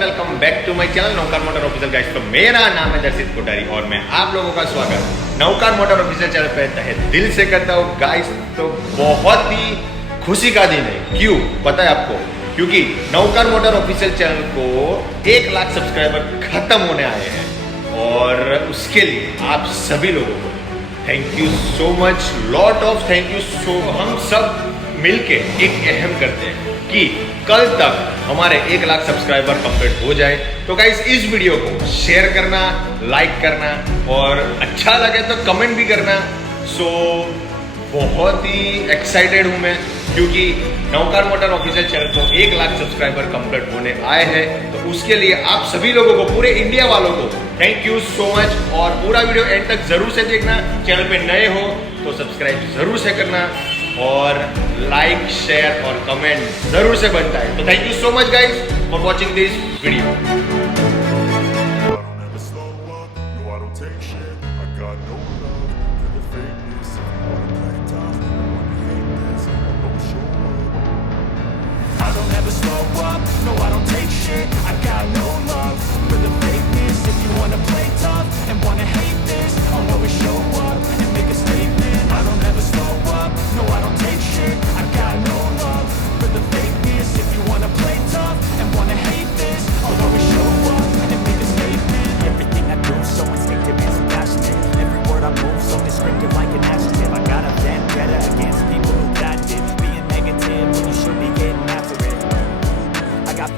Welcome back to my channel Navkar motor official guys. तो मेरा नाम है दर्शित कोठारी और मैं आप लोगों का स्वागत नवकार मोटर ऑफिशियल चैनल पे तहे दिल से करता हूँ गाइस। तो बहुत ही खुशी का दिन है। क्यों पता है आपको? क्योंकि नवकार मोटर ऑफिशियल चैनल को 1 लाख सब्सक्राइबर खत्म होने आए हैं और उसके लिए आप सभी लोगों को thank you so much, lot of thank you so. हम सब मिलके एक अहम करते हैं कि कल तक हमारे 1 लाख सब्सक्राइबर कंप्लीट हो जाए। तो गाइस इस वीडियो को शेयर करना, लाइक करना और अच्छा लगे तो कमेंट भी करना। सो बहुत ही एक्साइटेड हूं मैं क्योंकि नवकार मोटर ऑफिशियल चैनल को 1 लाख सब्सक्राइबर कंप्लीट होने आए हैं। तो उसके लिए आप सभी लोगों को, पूरे इंडिया वालों को थैंक यू सो मच। और पूरा वीडियो एंड तक जरूर से देखना। चैनल पे नए हो तो सब्सक्राइब जरूर से करना और लाइक, शेयर और कमेंट जरूर से बनता है। तो thank you so much guys for watching this video.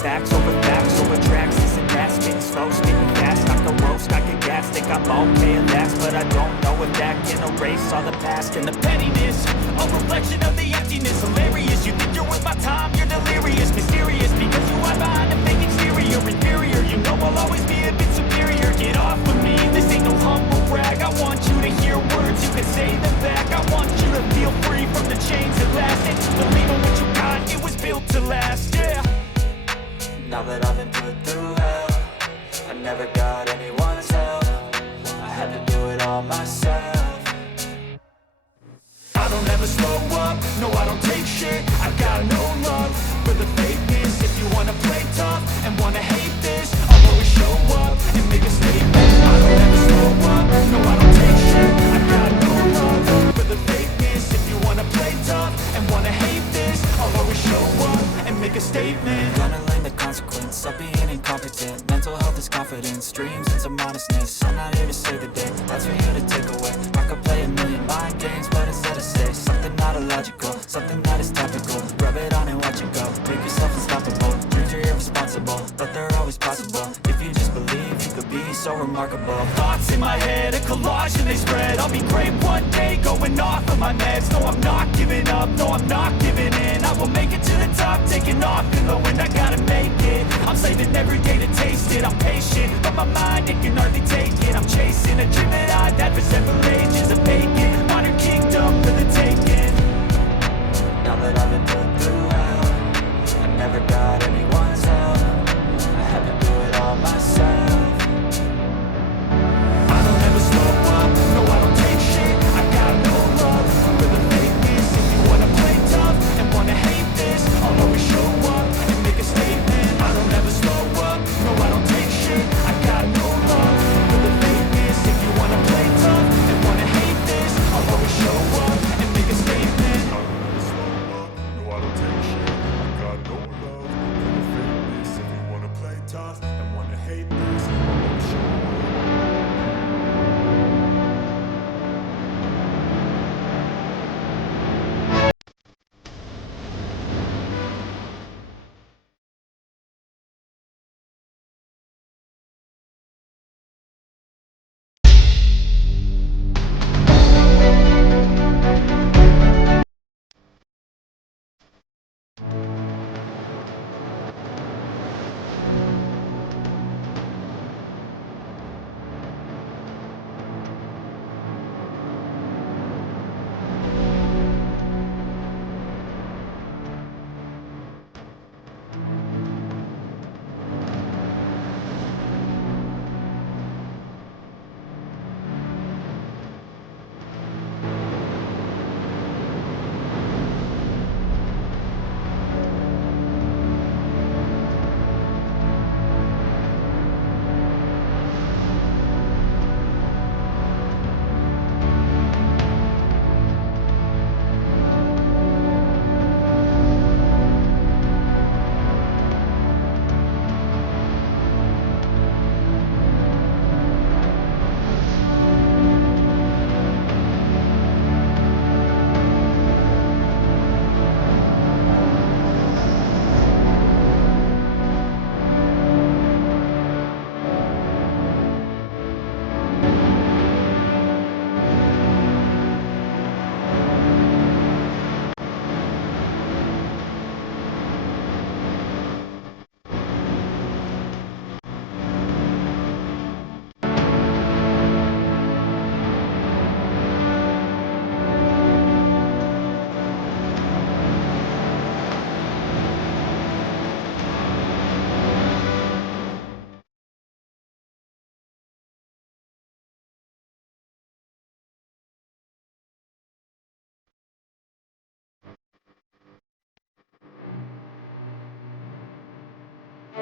Facts over tracks, isn't that spitting slow, spitting fast, I can roast, I can gas, think I'm okay at last, but I don't know if that can erase all the past and the pettiness, a reflection of the emptiness, hilarious, you think you're worth my time, you're delirious, mysterious, because you hide behind a fake exterior, inferior, you know I'll always be a bit superior, get off of me, this ain't no humble brag, I want you to hear words, you can say them back, I want you to feel free from the chains that last, and believe in what you got, it was built to last, yeah. Now that I've been put through hell, I never got anyone's help, I had to do it all myself. I don't ever slow up, no I don't take shit, I got no love for the fakeness. If you wanna play tough and wanna hate this, I'll always show up and make a statement. I don't ever slow up, no I don't take shit, I got no love for the fakeness. If you wanna play tough and wanna hate this, I'll always show up and make a statement. Gonna learn the consequence of being incompetent. Mental health is confidence, dreams and some honestness. I'm not here to save the day, that's for you to take away. I could play a million mind games, but instead I say something not illogical, something that is topical. Rub it on and watch it go, make yourself unstoppable. Dreams are irresponsible, but they're always possible. If you just believe, you could be so remarkable. Thoughts in my head, a collage and they spread. I'll be great one day, going off of my meds. No, I'm not giving up, no, I'm not giving in. I will make it to the top, taking off in the wind. I gotta make it, I'm saving every day to taste it. I'm patient, but my mind, it can hardly take it. I'm chasing a dream that I've had for several ages. A vacant, modern kingdom for the taking. Now that I've been put through hell, I never got